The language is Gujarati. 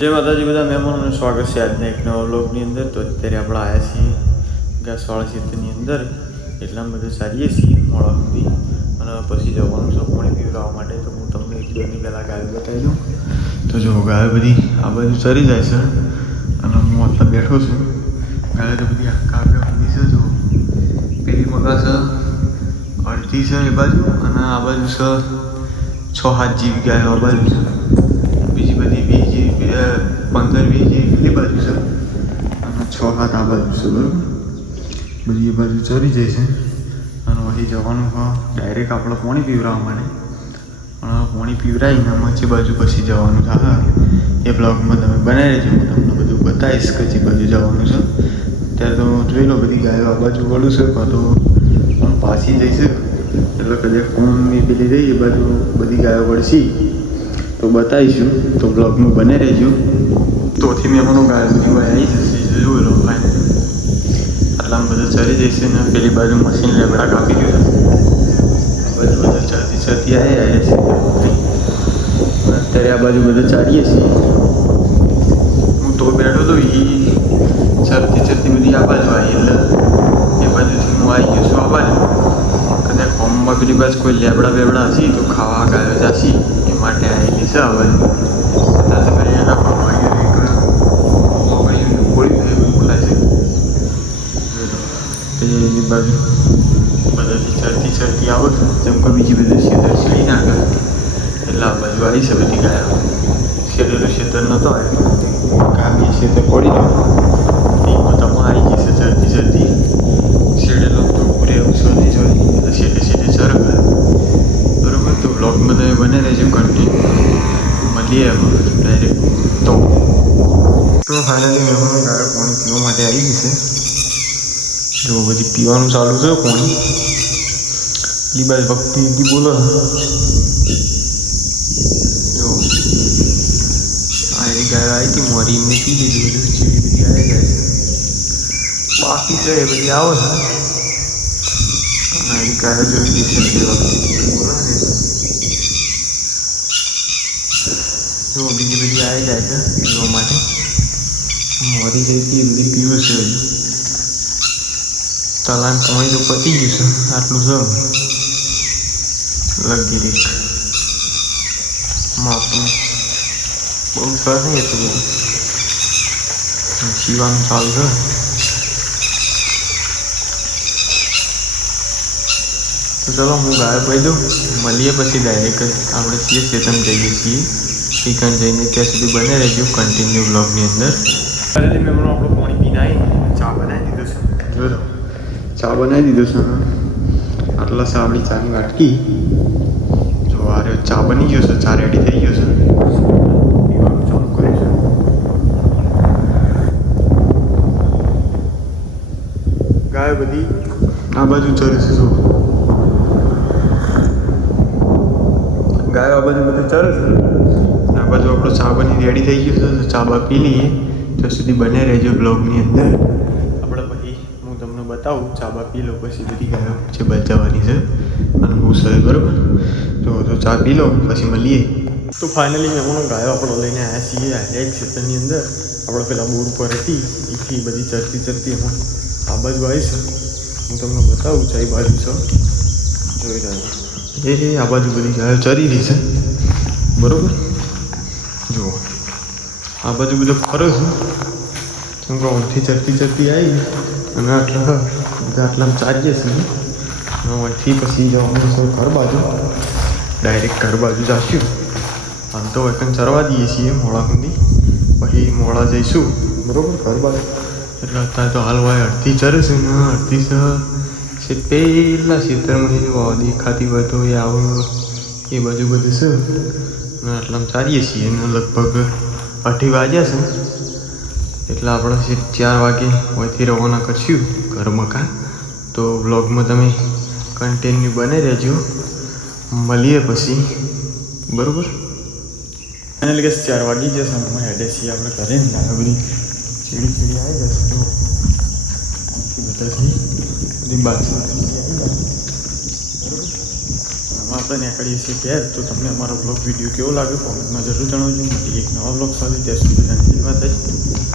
जय माताजी બધા મહેમાનોનું સ્વાગત છે આજના એક નવા વ્લોગની અંદર। તો અત્યારે આપણે આવ્યા છીએ ઘાસવાળા ક્ષેત્રની અંદર, એટલામાં બધું સારીએ છીએ મોડા સુધી અને પછી જવાનું છે પાણી પીવડાવવા માટે। તો હું તમને એક દિવસની પહેલાં ગાયો બતાવી દઉં। તો જો ગાયો બધી આ બાજુ ચરી જાય છે અને હું આટલા બેઠો છું। ગાયો તો બધી આખા સુધી છે, જો પેલી મગા છે અડધી છે એ બાજુ અને આ બાજુ છે 6-7 જેવી ગાયો આ બાજુ છે, બીજી બધી 15-20 જેવી પેલી બાજુ છે અને 6-7 આ બાજુ છે, બરાબર। બધી એ બાજુ ચરી જાય છે અને પછી જવાનું ડાયરેક્ટ આપણે પાણી પીવડાવવા માટે। અને પાણી પીવડાવીને મચ્છી બાજુ પછી જવાનું છે। હા, એ બ્લોગમાં તમે બનાવી રહેજો, હું તમને બધું બતાવીશ કે જે બાજુ જવાનું છે। અત્યારે તો જોઈ લો બધી ગાયો આ બાજુ વળું છે, કાં તો પાછી જઈશે એટલે કદાચ ફોનની પેલી રહી એ બાજુ બધી ગાયો વળશી તો બતાવીશું। તો બ્લોગમાં બને રહેજો। તોથી મહેમાનો ગાયો બધી આવી જશે, જોઈ લો ભાઈ આટલામાં બધું ચરી જશે ને પેલી બાજુ મશીન લેબડા કાપી ગયું છે, બાજુ બધા ચરતી આવ્યા છે। અત્યારે આ બાજુ બધા ચારીએ છીએ, હું તો બેઠો તો એ ચરતી બધી આ બાજુ આવી એટલે એ બાજુથી હું આવી ગયો છું આ બાજુ। કદાચ હોમમાં પેલી બાજુ કોઈ લેબડા બેબડા હશે તો ખાવા ગાયો જશે એ માટે આવેલી છે આ બાજુ। પેલી બાજુ બધાથી ચરતી આવો જેમ કે બીજી બધી ખેતર સીડી નાખે એટલે આ બાજુ આવી છે બધી ગાયો। શેરેલું ખેતર નહોતો આવ્યો, કામી ખેતર પડી ગયો એમાં તમે આવી ગઈ છે ચરતી શેડેલો તો પૂરે એવું છે નહીં જોઈ એટલે શેડે ચર ગયો, બરાબર। તો બ્લોગમાં તમે બને રહેજો કન્ટિન્યુ, મળીએ એમાં ડાયરેક્ટ। તો ફાઇનલી મહેમાનો ગાયો પાણી પીવા માટે આવી ગઈ છે, જો બધી પીવાનું ચાલુ છે પાણી। લીબાઈ ભક્તિ બોલો જો આ એવી ગાયો આવી હતી મોરી એમને પી લીધી, બધું ચીડી બધી આવી જાય છે, બાકી છે એ બધી આવો છે અને એવી ગાયો જોઈ ગઈ છે તે વખતે બોલો ને જો બીજી બધી આવી જાય છે પીવા માટે। મોરી જઈ હતી એ બધી પીવું છે, હજુ તલાન પાણી તો પતી ગયું છે, આટલું છે લગી રીક માપનું બહુ સરસ નહીં હતું બધું પીવાનું ચાલુ છે। તો ચલો હું ગાયો પાઈ દઉં, મળીએ પછી ડાયરેક્ટ આપણે છીએ ચેતન જઈએ છીએ ચિકન જઈને, ત્યાં સુધી બને રહેજો કન્ટિન્યુ બ્લોગની અંદર। ફાઇનલી મેં આપણું પાણી પીને આવી ચા બનાવી દીધો છે, જોજો ચા બનાવી દીધો છે। આટલા સાવડી ચાની વાટકી જો આ રહ્યો ચા બની ગયો છે, ચા રેડી થઈ ગયો છે, પીવાનું ચાલુ કર્યું છે। ગાય બધી આ બાજુ ચરે છે, જો ગાયો આ બાજુ બધું ચરે છે, આ બાજુ આપણો ચા બની રેડી થઈ ગયો છે। તો ચા બા પી લઈએ, ત્યાં સુધી બને રહેજો બ્લોગની અંદર। આપણે પછી હું તમને બતાવું ચા બા પી લો પછી બધી ગાયો છે બચાવવાની છે અને હું સર બરાબર। તો ચા પી લો પછી મળીએ। તો ફાઇનલી મહેમાનો ગાયો આપણો લઈને આવ્યા છીએ એક ક્ષેત્રની અંદર, આપણે પેલા બોર ઉપર હતી એથી બધી ચરતી એમાં આ બાજુ આવી છે, હું તમને બતાવું ચા બાજુ છે જોઈ રહ્યા એ આ બાજુ બધી ગાયો ચરી રહી છે, બરાબર। જુઓ આ બાજુ બધો ફરો છે, કેમ કે અહીંથી ચરતી આવી અને આટલામાં ચાલીએ છીએ। અહીંથી પછી જવાનું છે ઘર બાજુ, ડાયરેક્ટ ઘર બાજુ જઈશું। આમ તો એકન ચરવા દઈએ છીએ મોડા સુધી, પછી મોડા જઈશું બરાબર ઘર બાજુ। એટલે અત્યારે તો હાલ હોય અડધી ચરે છે ને અડધી છે પહેલાં ખેતરમાં જો દેખાતી હોય તો એ આવો એ બાજુ બધું છે અને આટલામાં ચાલીએ છીએ અને લગભગ 8 વાગ્યા છે એટલે આપણે 4 વાગે અહીંથી રવાના કરશું ઘર મકાન। તો વ્લોગમાં તમે કન્ટિન્યુ બને રહેજો, મળીએ પછી બરાબર। ફાઇનલી કે 4 વાગી જશે અમે હેડે છીએ આપણે ઘરે ને બધી ચીડી આવી જશે, તો બધાથી બધી બાજુ આવી જાય બરાબર। આપણે નીકળીએ છીએ ઘેર. તો તમને અમારો બ્લોગ વિડીયો કેવો લાગ્યો કોમેન્ટમાં જરૂર જણાવજો. મળીએ એક નવા બ્લોગ સાથે. ત્યાં સુધી બધાને ધન્યવાદ.